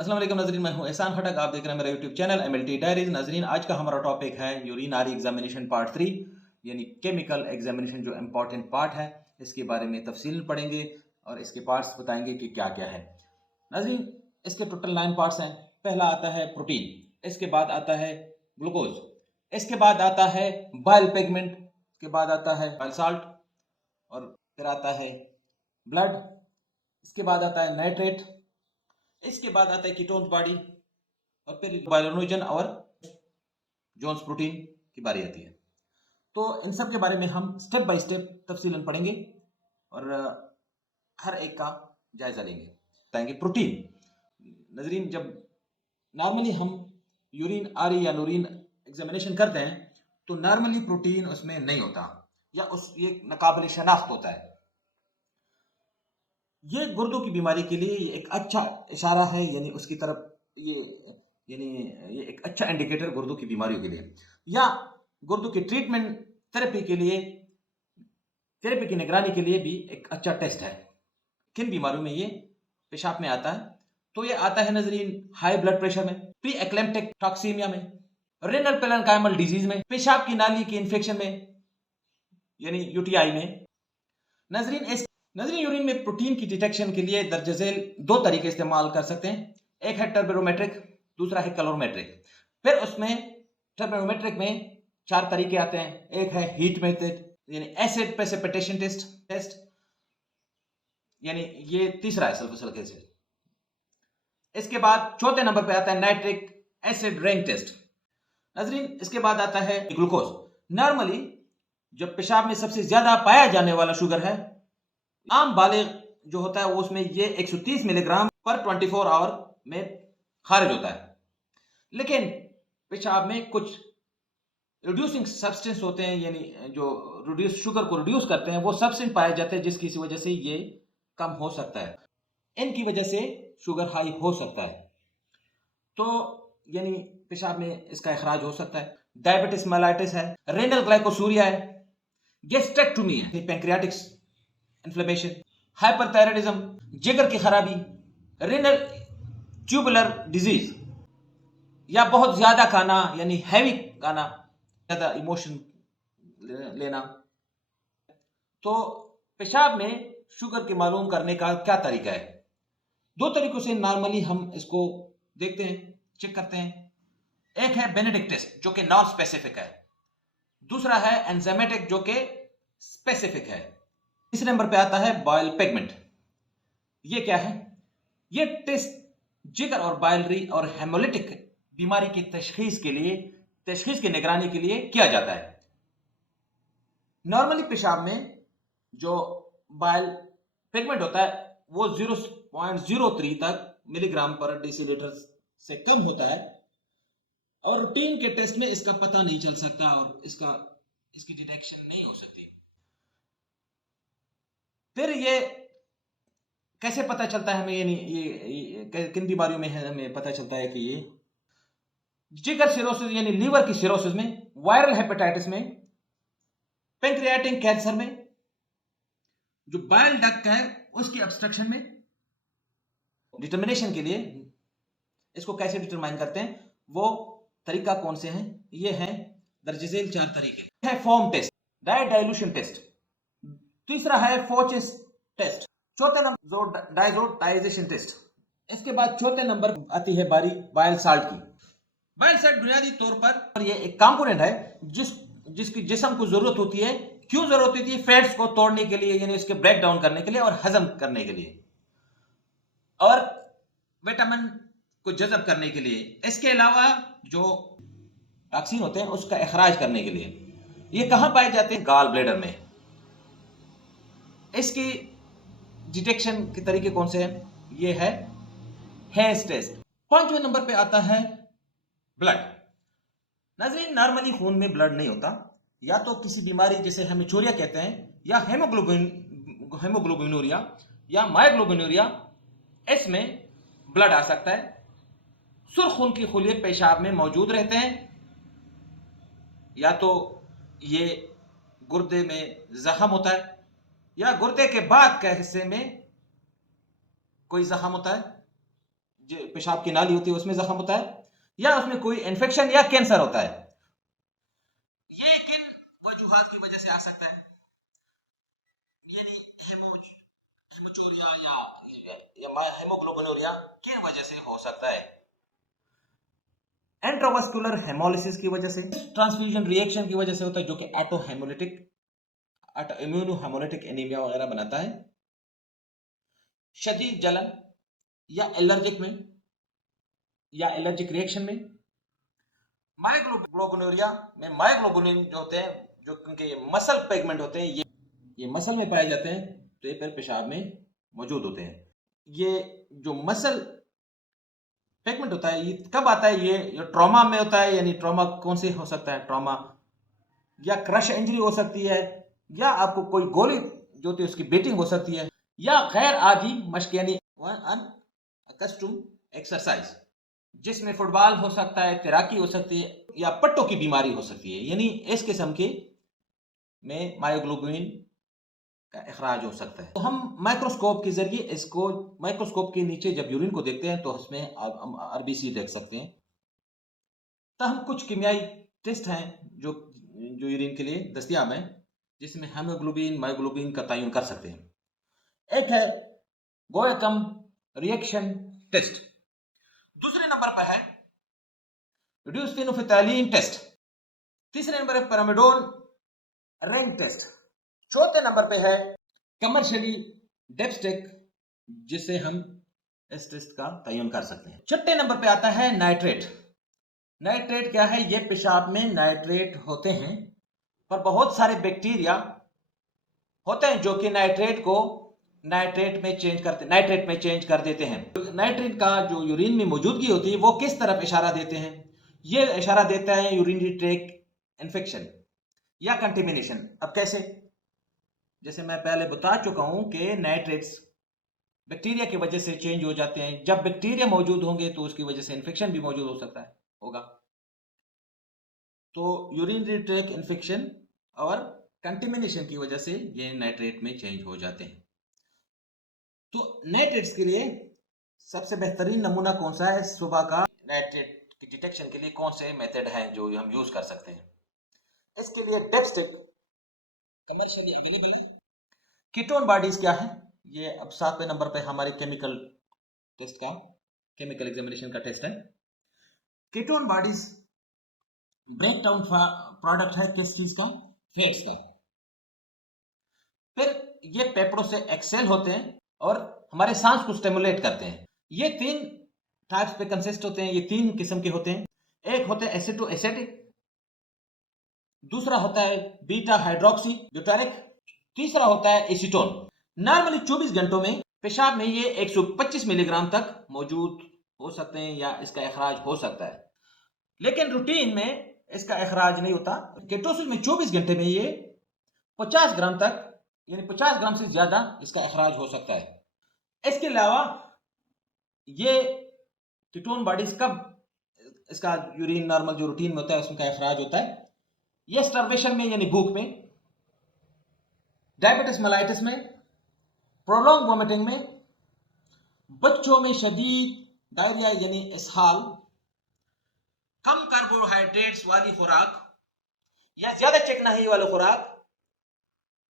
अस्सलाम वालेकुम नाजरीन, मैं हूं एहसान खटक। आप देख रहे हैं मेरा यूट्यूब चैनल एमएलटी डायरीज। नाजरीन, आज का हमारा टॉपिक है यूरिनरी एग्जामिनेशन पार्ट 3, यानी केमिकल एग्जामिनेशन जो इम्पॉर्टेंट पार्ट है, इसके बारे में तफसील पढ़ेंगे और इसके पार्ट्स बताएंगे कि क्या क्या है। नाजरीन, इसके टोटल 9 पार्ट्स हैं। पहला आता है प्रोटीन, इसके बाद आता है ग्लूकोज, इसके बाद आता है बाइल पिगमेंट, इसके बाद आता है बाइल साल्ट, और फिर आता है ब्लड, इसके बाद आता है नाइट्रेट, इसके बाद आता है कीटोन्स बॉडी, और फिर बायोलोजन और जोन्स प्रोटीन की बारी आती है। तो इन सब के बारे में हम स्टेप बाय स्टेप तफसीलन पढ़ेंगे और हर एक का जायजा लेंगे, बताएंगे। प्रोटीन नजरीन, जब नॉर्मली हम यूरिन आरी या यूरिन एग्जामिनेशन करते हैं तो नॉर्मली प्रोटीन उसमें नहीं होता, या उस ये नाकाबिल शनाख्त होता है। ये गुर्दों की बीमारी के लिए एक अच्छा इशारा है, यानी उसकी तरफ ये यानी ये एक अच्छा इंडिकेटर गुर्दों की बीमारियों के लिए, या गुर्दों की ट्रीटमेंट थेरेपी के लिए, थेरेपी की निगरानी के लिए भी एक अच्छा टेस्ट है। किन बीमारियों में ये पेशाब में आता है? तो ये आता है नजरीन हाई ब्लड प्रेशर में, प्री एक्लेम्प्टिक टॉक्सीमिया में, रेनल पेलेनकाइमल डिजीज में, पेशाब की नाली की इंफेक्शन में यानी यूटीआई में। नजरीन यूरिन में प्रोटीन की डिटेक्शन के लिए दर्ज झेल 2 तरीके इस्तेमाल कर सकते हैं। एक है टर्बोमेट्रिक, दूसरा है कैलोरीमेट्रिक। फिर उसमें टर्बोमेट्रिक में 4 तरीके आते हैं। एक है हीट मेथड, यानी एसिड प्रेसिपिटेशन टेस्ट, यानी ये तीसरा है सल्फ्यूरिक एसिड। इसके बाद चौथे नंबर पे आता है नाइट्रिक एसिड रेंग टेस्ट। नजरीन, इसके बाद आता है ग्लूकोज। नॉर्मली जो पेशाब में सबसे ज्यादा पाया जाने वाला शुगर है, आम बालिग जो होता है वो उसमें ये 130 मिलीग्राम पर 24 आवर में खारिज होता है। लेकिन पेशाब में कुछ रिड्यूसिंग सब्सटेंस होते हैं, यानी जो रिड्यूस शुगर को रिड्यूस करते हैं, वो सब्सटेंस पाए जाते हैं जिसकी वजह से ये कम हो सकता है। इनकी वजह से शुगर हाई हो सकता है, तो यानी पेशाब में इसका इखराज हो सकता है। डायबिटिस मेलाइटिस है, रेनल ग्लाइकोसूरिया है, गैस्ट्रेक्टोमी है, पैंक्रियाटिक्स इन्फ्लेमेशन, हाइपरथायराइडिज्म, जिगर की खराबी, रेनल ट्यूबुलर डिजीज, या बहुत ज्यादा खाना यानी हैवी खाना, ज्यादा इमोशन लेना। तो पेशाब में शुगर के मालूम करने का क्या तरीका है? 2 तरीकों से नॉर्मली हम इसको देखते हैं, चेक करते हैं। एक है बेनेडिक्ट टेस्ट जो कि नॉन स्पेसिफिक है, दूसरा है एंजाइमेटिक जो कि स्पेसिफिक है। तीसरे नंबर पे आता है बाइल पिगमेंट। ये क्या है? ये टेस्ट जिगर और बाइलरी और हेमोलिटिक बीमारी की तशखीस की निगरानी के लिए किया जाता है। नॉर्मली पेशाब में जो बाइल पिगमेंट होता है वो 0.03 तक मिलीग्राम पर डेसीलीटर से कम होता है, और रूटीन के टेस्ट में इसका पता नहीं चल सकता और इसकी डिटेक्शन नहीं हो सकती। फिर ये कैसे पता चलता है हमें, यानी ये किन बीमारियों में है हमें पता चलता है कि ये जिगर सिरोसिस यानी लीवर की सिरोसिस में, वायरल हेपेटाइटिस में, पैंक्रियाटिक कैंसर में, जो बाइल डक्ट है उसकी ऑब्स्ट्रक्शन में। डिटर्मिनेशन के लिए इसको कैसे डिटरमाइन करते हैं, वो तरीका कौन से हैं? ये हैं दर्ज झेल 4 तरीके है। फॉर्म टेस्ट, डाइल्यूशन टेस्ट, तीसरा है फोचिस टेस्ट, चौथे नंबर डाइजोडाइजेशन टेस्ट। इसके बाद चौथे नंबर आती है बारी बाइल साल्ट की। बाइल साल्ट बुनियादी तौर पर ये एक कंपोनेंट है जिसकी जिस्म को जरूरत होती है। क्यों जरूरत होती है? फैट्स को तोड़ने के लिए, यानी उसके ब्रेक डाउन करने के लिए और हजम करने के लिए, और विटामिन को जज़ब करने के लिए। इसके अलावा जो टॉक्सिन होते हैं उसका इखराज करने के लिए। ये कहां पाए जाते हैं? गॉल ब्लैडर में। इसकी डिटेक्शन के तरीके कौन से हैं? ये है हेस टेस्ट। 5वें नंबर पे आता है ब्लड। नाज़रीन, नॉर्मली खून में ब्लड नहीं होता, या तो किसी बीमारी जिसे हेमिचूरिया कहते हैं, या हेमोग्लोबिनूरिया या मायोग्लोबिनूरिया, इसमें ब्लड आ सकता है। सुर्ख खून की खुलिये पेशाब में मौजूद रहते हैं, या तो ये गुर्दे में जख्म होता है, या गुर्दे के बाद के हिस्से में कोई जख्म होता है जो पेशाब की नाली होती है उसमें जख्म होता है, या उसमें कोई इन्फेक्शन या कैंसर होता है। ये किन वजूहात की वजह से आ सकता है? यानी हेमोचूरिया या हेमोग्लोबिनूरिया किन वजह से हो सकता है? एंट्रोवास्कुलर हेमोलिसिस की वजह से, ट्रांसफ्यूजन रिएक्शन की वजह से होता है, जो कि ऑटो इम्यूनो हेमोलिटिक एनीमिया वगैरह बनाता है। शदीद जलन या एलर्जिक में या एलर्जिक रिएक्शन में। मायोग्लोबिनूरिया में मायोग्लोबिन जो होते हैं, जो क्योंकि मसल पिगमेंट होते हैं, ये मसल में पाए जाते हैं, तो ये फिर पेशाब में मौजूद होते हैं। ये जो मसल पिगमेंट होता है ये कब आता है? ये ट्रॉमा में होता है। यानी ट्रॉमा कौन से हो सकता है? ट्रॉमा या क्रश इंजरी हो सकती है, या आपको कोई गोली जो होती है उसकी बेटिंग हो सकती है, या गैर आदि मशक यानी अनअकस्टम एक्सरसाइज, जिसमें फुटबॉल हो सकता है, तैराकी हो सकती है, या पट्टों की बीमारी हो सकती है। यानी इस किस्म के में मायोग्लोबिन का इखराज हो सकता है। तो हम माइक्रोस्कोप के जरिए इसको, माइक्रोस्कोप के नीचे जब यूरिन को देखते हैं तो उसमें हम आरबीसी देख सकते हैं। तो हम कुछ कीमियाई टेस्ट हैं जो जो यूरिन के लिए दस्तियाब हैं, जिसमें हेमोग्लोबिन मायोग्लोबिन का तयन कर सकते हैं। एक है गोएकम रिएक्शन टेस्ट, दूसरे नंबर पर है रिड्यूस फेनोल्फथालीन टेस्ट, तीसरे नंबर पर पिरामिडोन रिंग टेस्ट, चौथे नंबर पे है कमर्शियली डिपस्टिक, जिससे हम इस टेस्ट का तयन कर सकते हैं। छठे नंबर पे आता है नाइट्रेट। नाइट्रेट क्या है? ये पेशाब में नाइट्रेट होते हैं, पर बहुत सारे बैक्टीरिया होते हैं जो कि नाइट्रेट में चेंज कर देते हैं। नाइट्रेट का जो यूरिन में मौजूदगी होती है वो किस तरफ इशारा देते हैं? ये इशारा देता है यूरिनरी ट्रैक्ट इन्फेक्शन या कंटेमिनेशन। अब कैसे? जैसे मैं पहले बता चुका हूं कि नाइट्रेट्स बैक्टीरिया की वजह से चेंज हो जाते हैं। जब बैक्टीरिया मौजूद होंगे तो उसकी वजह से इन्फेक्शन भी मौजूद हो सकता है होगा। तो यूरिनरी ट्रैक्ट इन्फेक्शन और कंटेमिनेशन की वजह से ये नाइट्रेट में चेंज हो जाते हैं। तो नाइट्रेट्स के लिए सबसे बेहतरीन नमूना कौन सा है? सुबह का नाइट्रेट की डिटेक्शन के लिए कौन से मेथड हैं जो हम यूज कर सकते हैं? इसके लिए dipstick commercially available. Ketone bodies क्या है? ये अब 7वें नंबर पे हमारे केमिकल एग्जामिनेशन का टेस्ट है। Ketone bodies break down product है किस चीज का? फैट्स का। फिर ये पेपरों से एक्सेल होते हैं और हमारे सांस को स्टिमुलेट करते हैं। ये 3 टाइप्स पे कंसिस्ट होते हैं, ये 3 किस्म के होते हैं। एक होता है एसिटो एसिटिक, दूसरा होता है बीटा हाइड्रोक्सी ब्यूटारिक, तीसरा होता है एसीटोन। नॉर्मली 24 घंटों में पेशाब में ये 125 मिलीग्राम तक मौजूद हो सकते हैं या इसका इखराज हो सकता है, लेकिन रूटीन में इसका इखराज नहीं होता। केटोसिस में 24 घंटे में ये 50 ग्राम तक, यानी 50 ग्राम से ज्यादा इसका इखराज हो सकता है। इसके अलावा ये कीटोन बॉडीज कब इसका यूरिन नॉर्मल जो रूटीन में होता है उसका इखराज होता है? ये स्टार्वेशन में यानी भूख में, डायबिटिस मेलाइटिस में, प्रोलॉन्ग वोमिटिंग में, बच्चों में शदीद डायरिया यानी इसहाल, कम कार्बोहाइड्रेट्स वाली खुराक या ज्यादा चिकनाई वाली खुराक,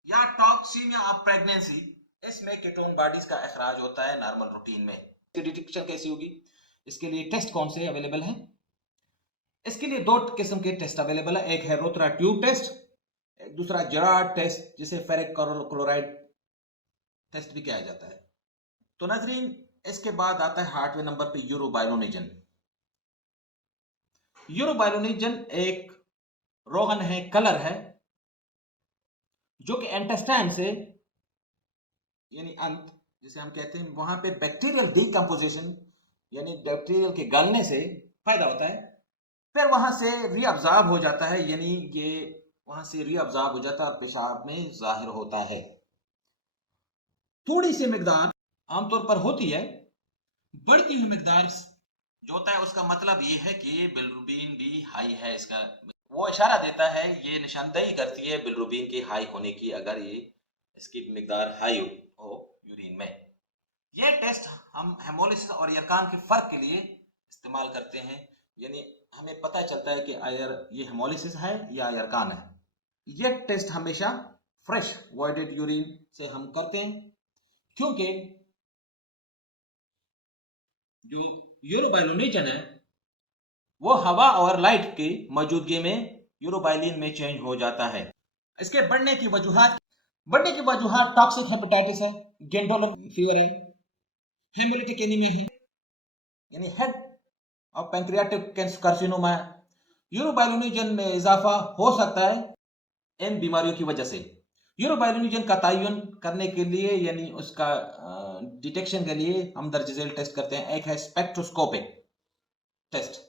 या टॉक्सीमिया ऑफ प्रेगनेंसी, इसमें कीटोन बॉडीज का इखराज होता है नॉर्मल रूटीन में। इसकी डिटेक्शन कैसी होगी? इसके लिए टेस्ट कौन से अवेलेबल हैं? इसके लिए 2 किस्म के टेस्ट अवेलेबल है। एक है रोथरा ट्यूब टेस्ट, दूसरा जेरार्ड टेस्ट, जिसे फेरिक क्लोराइड टेस्ट भी किया जाता है। तो नाजरीन, इसके बाद आता है 8वें नंबर पे यूरोबायोनिजन। यूरोबायोनिजन एक रोगन है, कलर है, जो कि इंटेस्टाइन से यानी अंत जिसे हम कहते हैं वहां पे बैक्टीरियल डीकंपोजिशन यानी बैक्टीरियल के गलने से फायदा होता है, फिर वहां से रीअब्जॉर्ब हो जाता है, यानी ये वहां से रीअब्जॉर्ब हो जाता है, पेशाब में जाहिर होता है। थोड़ी सी मिकदार आमतौर पर होती है, बढ़ती हुई मिकदार जो होता है उसका मतलब ये है कि बिलिरुबिन भी हाई है। इसका वो इशारा देता है, ये निशानदेही करती है बिलिरुबिन की हाई होने की, अगर ये इसकी मिकदार हाई हो यूरिन में। ये टेस्ट हम हेमोलिसिस और यरकान के फर्क के लिए इस्तेमाल करते हैं, यानी हमें पता चलता है कि आयर ये हेमोलिसिस है या यरकान है। ये टेस्ट हमेशा फ्रेश वॉइडेड यूरिन से हम करते हैं, क्योंकि जो यूरोबाइलिनेजन है वो हवा और लाइट की मौजूदगी में यूरोबाइलिन में चेंज हो जाता है। इसके बढ़ने की वजूहात टॉक्सिक हेपेटाइटिस है, गेंडोलम फीवर है, हेमोलिटिक एनीमिया है, यानी हेड और पैंक्रियाटिक कार्सिनोमा है। यूरोबाइलिनोजन में इजाफा हो सकता है इन बीमारियों की वजह से। यूरोबाइलिनोजन का तयन करने के लिए, यानी उसका डिटेक्शन के लिए हम दर्ज झेल टेस्ट करते हैं। एक है स्पेक्ट्रोस्कोपिक टेस्ट,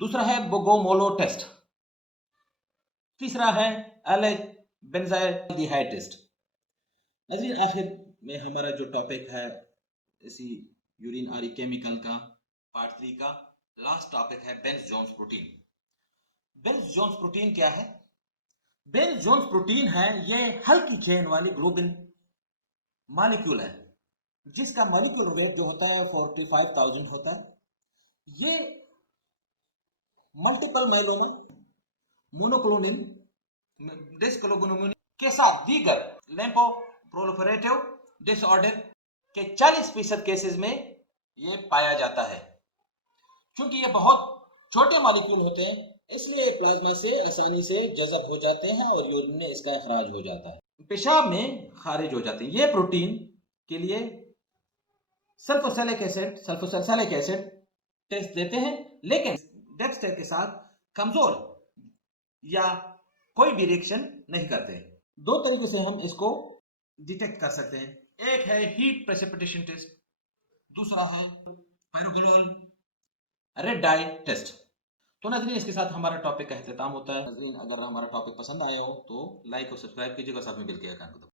दूसरा है बोगोमोलो टेस्ट, तीसरा है एलेज बेंजाइलडिहाइड टेस्ट। नाज़रीन, आखिर में हमारा जो टॉपिक है इसी यूरिन आरी केमिकल का पार्ट 3 का लास्ट टॉपिक है Bence Jones protein. Bence Jones protein क्या है? बेंज जोन्स प्रोटीन है ये हल्की चेन वाली ग्लोबिन मॉलिक्यूल है, जिसका मॉलिक्यूलर वेट जो होता है 45,000 होता है। ये मल्टीपल माइलोमा, मोनोक्लोनिन डिसक्लोबोनुमिन के साथ दीगर लिम्फोप्रोलिफरेटिव डिसऑर्डर के 40% केसेस में ये पाया जाता है। क्योंकि ये बहुत छोटे मॉलिक्यूल होते हैं, इसलिए प्लाज्मा से आसानी से जज़ब हो जाते हैं और यूरिन में इसका अखराज हो जाता है, पेशाब में खारिज हो जाते हैं। ये प्रोटीन के लिए सल्फोसैलिक एसिड टेस्ट देते हैं, लेकिन डेक्स्टर के साथ कमजोर या कोई भी रिएक्शन नहीं करते। दो तरीके से हम इसको डिटेक्ट कर सकते हैं। एक है हीट प्रेसिपिटेशन टेस्ट, दूसरा है पायरोग्लोल रेड डाई टेस्ट। तो नाज़रीन, इसके साथ हमारा टॉपिक का इख्तिताम होता है। नाज़रीन, अगर हमारा टॉपिक पसंद आया हो तो लाइक और सब्सक्राइब कीजिएगा, साथ में बेल के आइकन को दबाइए।